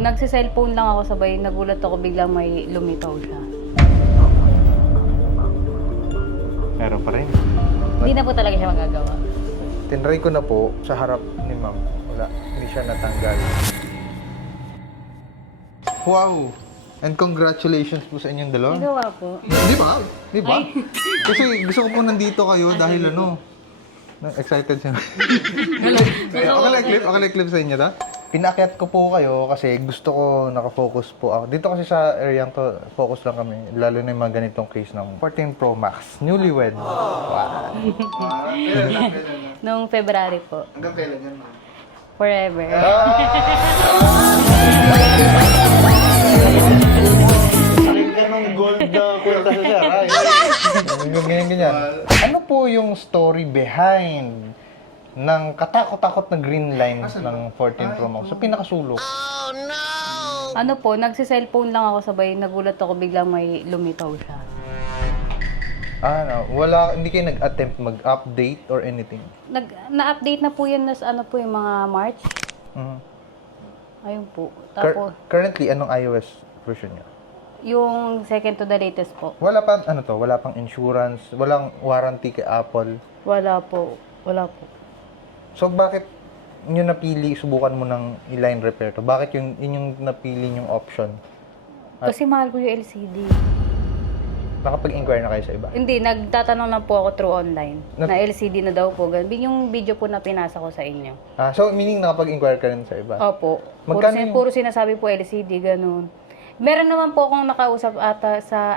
nagsiselfone lang ako sabay, nagulat ako biglang may lumitaw siya. Meron pa rin. Hindi na po talaga siya magagawa. Tinry ko na po sa harap ni ma'am. Wala, hindi siya natanggal. Wow! And congratulations po sa inyong dalawa. Nagawa po. Di ba? Di ba? Kasi gusto ko po nandito kayo dahil excited siya. Okay lang clip sa inyo ta? Pinakyat ko po kayo kasi gusto ko nakafocus po ako. Dito kasi sa area to, focus lang kami. Lalo na yung mga ganitong case ng 14 Pro Max. Newlywed. Wow. Noong February po. Hanggang kailan yan, ma'am? Forever. Ganong gold na kwenta sa sir. Ganyan. Ano po yung story behind ng katakot-takot na green line ng 14 Pro Max sa pinakasulok? Ano po, nagsiselfone lang ako sabay, nagulat ako biglang may lumitaw siya. Hindi kayo nag-attempt mag-update or anything? Na-update na po yan na ano po yung mga March. Mhm. Ayun po. Tapos, Currently, anong iOS version niyo? yung second to the latest po. Wala pang insurance, walang warranty kay Apple. Wala po. So, bakit nyo napili, subukan mo ng i-line repair to? Bakit yun yung napili yung option? Kasi mahal ko yung LCD. Nakapag-inquire na kayo sa iba? Hindi, nagtatanong lang po ako through online. Na LCD na daw po. Ganun. Yung video po na pinasa ko sa inyo. So, meaning nakapag-inquire ka rin sa iba? Opo. Magkano yung- Puro sinasabi po LCD, ganun. Meron naman po akong nakausap ata sa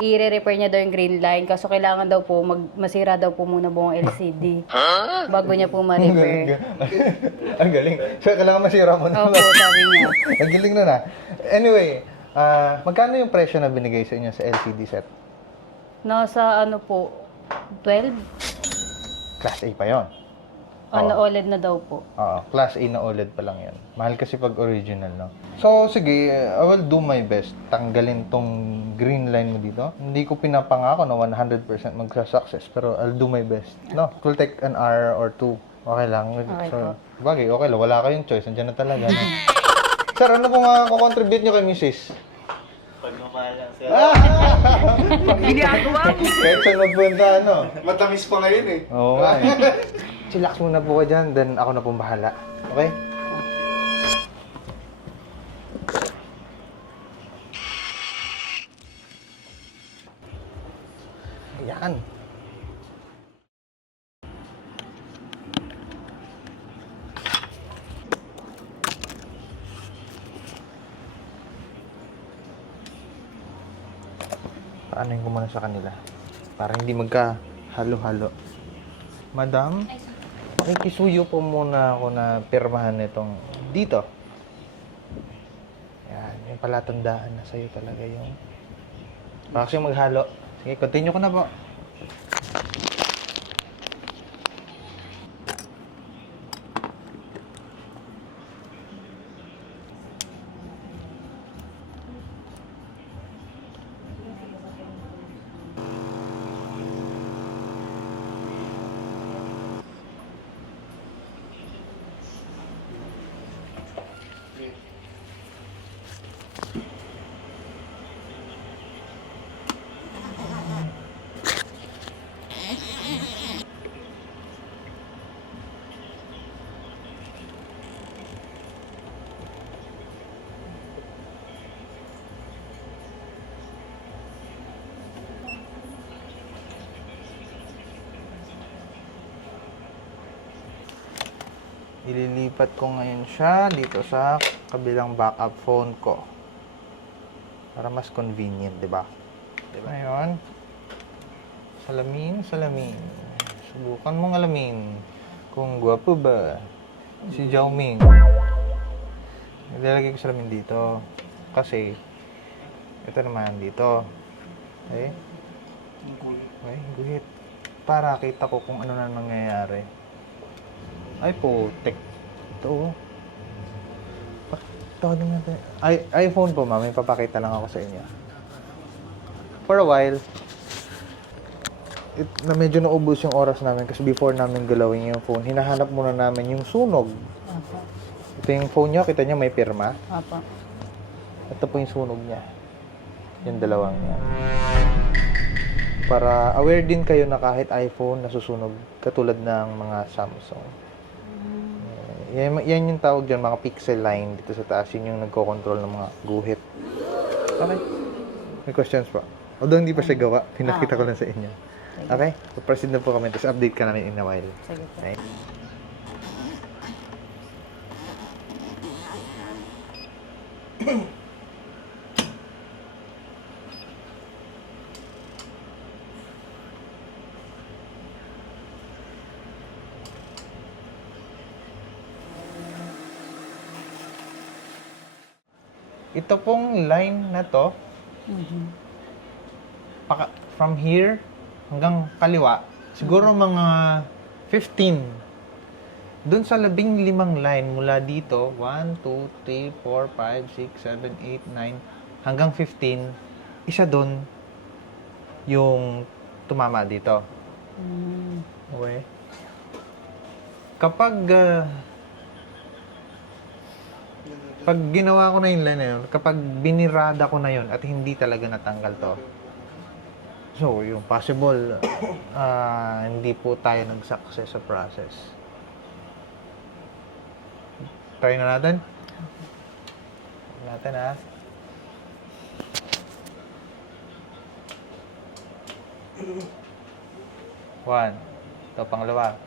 i-repair niya daw yung green line. Kaso kailangan daw po, masira daw po muna buong LCD. Bago niya po ma-repair. Ang galing. So, kailangan masira mo na. Opo, sabi niya. Ang galing na na. Anyway, magkano yung presyo na binigay sa inyo sa LCD set? Nasa ano po, 12? Class A pa yon. Ano, OLED na daw po. Oo, Class A na OLED pa lang yan. Mahal kasi pag original, no? So, sige, I will do my best. Tanggalin tong green line mo dito. Hindi ko pinapangako na 100% magsa-success, pero I'll do my best. No, it will take an hour or two. Okay lang. Okay So, po. bagay, okay lang. Wala kayong choice. Nandiyan na talaga. No? Sir, ano pong contribute nyo kay Mrs.? Pagmamahal lang sir. Kahit saan magpunta, ano? Matamis pa ngayon eh. Oo. Chillax muna po ka dyan, then ako na pong bahala. Okay? Ayan. Paanoin ko muna sa kanila para hindi magka-halo-halo. Madam, pakikisuyo po muna ako na pirmahan nitong dito. Yan, yung palatandaan na sa'yo talaga yung... Baka kasi maghalo. Sige, continue ko na po. Ililipat ko ngayon siya dito sa kabilang backup phone ko. Para mas convenient, di ba? Ngayon, salamin. Subukan mong alamin kung gwapo ba si Zhao Ming. Nilalagay ko salamin dito. Kasi, ito naman dito. Okay? Okay, guhit. Para kita ko kung ano na nangyayari. Ay, putik. Ito. Tawagin natin. iPhone po, ma'am. May papakita lang ako sa inyo. For a while, na medyo naubos yung oras namin kasi before namin galawin yung phone, hinahanap muna namin yung sunog. Ito yung phone nyo, kita nyo may pirma. Apo. Ito po yung sunog niya. Yung dalawang yan. Para aware din kayo na kahit iPhone nasusunog katulad ng mga Samsung. Yan yung tawag dyan, mga pixel line dito sa taas. Yun yung nagko-control ng mga guhit. Okay. May questions pa? Although hindi pa siya gawa, pinakita ko lang sa inyo. Okay? So proceed na po kami. Tapos update ka namin in a while. Sige po. Okay? Ito pong line na to, from here hanggang kaliwa, siguro mga 15. Doon sa 15 line mula dito, 1, 2, 3, 4, 5, 6, 7, 8, 9, hanggang 15, isa doon yung tumama dito. Okay? Kapag pag ginawa ko na yung line na yun, kapag binirada ko na yun at hindi talaga natanggal to, so yung possible, hindi po tayo nag-success sa process. Try na natin. Natin ha. One. Ito pangalawa.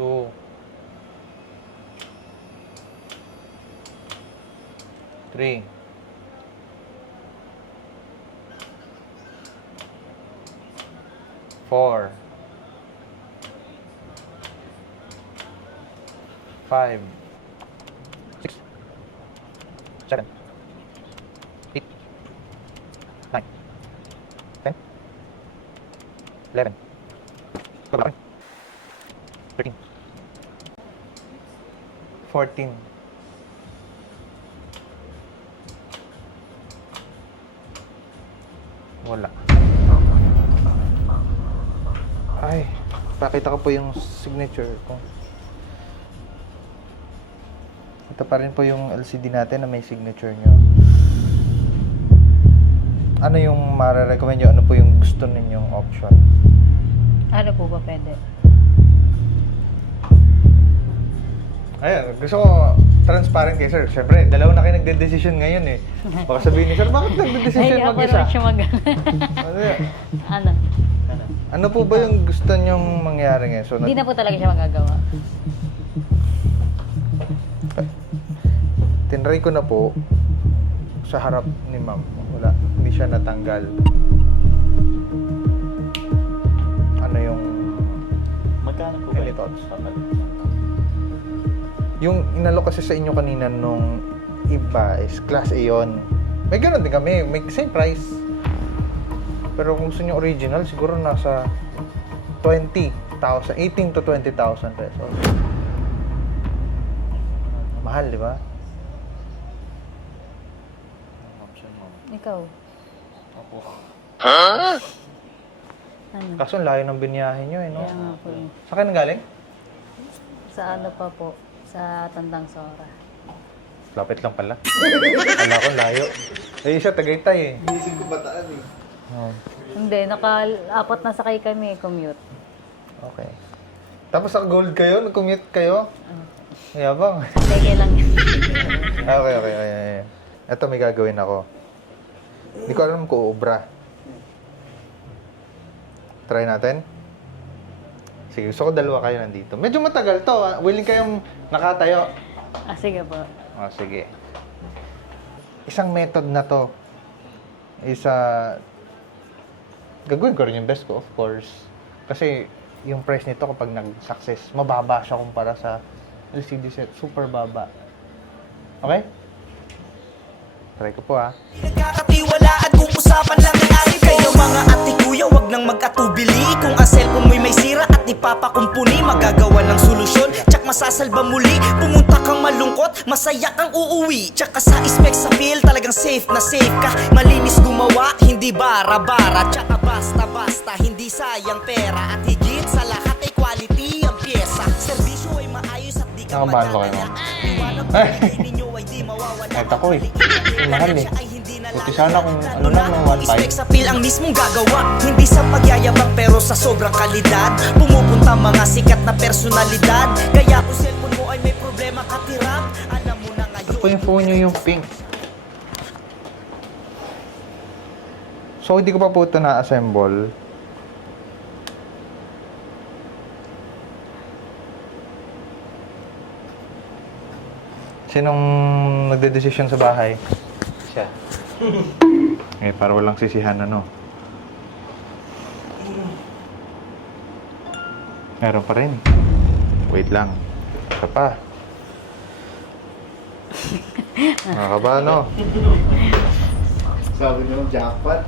2. 3. 4. 5. 6. 7. 8. 9. 10. 11. 12. 13. 14. Wala. Ay, pakita ko po yung signature ko. Ito pa rin po yung LCD natin na may signature nyo. Ano yung mara-recommend nyo? Ano po yung gusto ninyong option? Ano po ba pwede? Ayan, gusto ko transparent kay sir. Siyempre, dalawa na kayo nagde-decision ngayon eh. Baka sabihin ni sir, bakit nagde-decision Ay, ako mag-isa? naman siya Ano yan? Ano? Ano po ba yung gusto nyong mangyari ngayon? So, Hindi na po talaga siya magagawa. tinry ko na po sa harap ni ma'am. Wala, hindi siya natanggal. Ano yung Magkano po ba Any ito? thoughts? Yung inalok kasi sa inyo kanina nung iba is Class A yun. May ganun din kami, may same price. Pero kung gusto nyo original, siguro nasa 20,000, 18 to 20,000 pesos. Mahal, di ba? Option mo. Ikaw? Opo. Ano? Kaso ang layo ng biniyahin nyo eh, no? Kaya nga po eh. Sa kayo galing? Sa ano pa po? Sa Tandang Sora. Lapit lang pala. Wala ko layo. Eh, isa Tagaytay eh. Gising ko bataan eh. Oh, Hindi, naka-apat na sakay kami, commute. okay. Tapos sa Gold kayo? Nag-commute kayo? Yabang. Sige lang yun. Okay. Ito may gagawin ako. Hindi ko alam kung uubra. Try natin. Sige, gusto ko dalawa kayo nandito. Medyo matagal to. Willing kayong nakatayo. Sige po. Oh, sige. Isang method na to is gagawin ko rin yung best ko, of course. Kasi yung price nito kapag nag-success, mababa siya kumpara sa LCD set. Super baba. Okay? Try ko po Nagkakatiwalaan kung usapan lang ng ari. Kayo mga ate kuya, wag nang mag-atubili. Kung ang cellphone mo'y may sira at ipapakumpuni, magagawa ng solusyon, tsak masasalba muli. Pumunta kang malungkot, masaya kang uuwi. Tsaka sa specs sa feel, talagang safe na safe ka. Malinis gumawa, hindi bara-bara. Tsaka basta-basta, hindi sayang pera. At higit sa lahat ay quality ang pyesa. Serbisyo ay Nakabahan ba kayo, ma'am? Kahit ako eh. Mahal eh. Buti sana kung ano lang ng 1.5. Sa pil ang mismong gagawa. Hindi sa pagyayabang pero sa sobrang kalidad. Pumupunta mga sikat na personalidad. Kaya kung cellphone mo ay may problema katirang, alam mo na ngayon. Ito po yung phone nyo, yung pink. So, hindi ko pa po ito na-assemble. Sinong nagde-decision sa bahay? Siya. Eh, para walang sisihan, ano? Meron pa rin. Wait lang. Isa pa. Nakakaba, no? Sabi niyo, jackpot.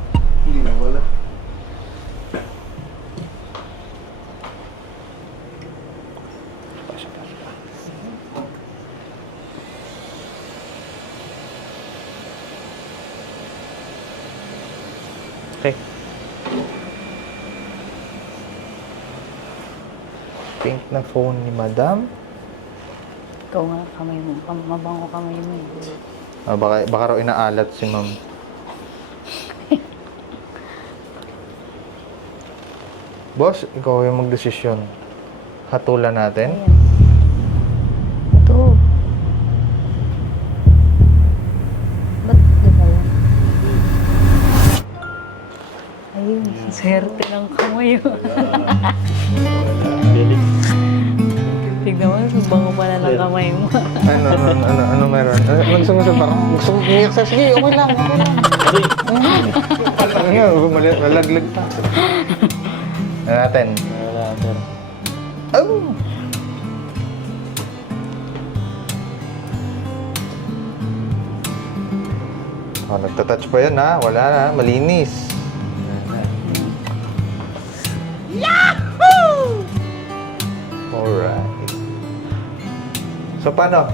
Hindi na wala. Okay. Pink na phone ni Madam. Ikaw nga, kamay mo. Mabango kamay mo eh. Baka raw inaalat si Ma'am. Boss, ikaw yung magdesisyon. Hatulan natin. Ayan. Ito. Ba't di ba yan? Ayun, swerte ng kamay mo. Galing. Tignan mo, bango pala ng kamay mo. Ano meron? Gusto mo sa parang gusto mo umiyak sa sige, okay lang. Malaglag pa. Ano natin? Wala, sir. Oh! Oh, nagtatouch pa yun ha. Wala na. Malinis. Yahoo! Alright. So, paano?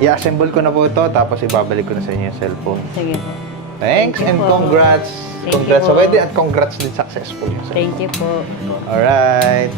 I-assemble ko na po ito, tapos ibabalik ko na sa inyo yung cellphone. Sige po. Thanks Thank you and po. congrats. Thank you Congrats po. sa wedding at congrats din successful yung cellphone. Thank you po. Alright.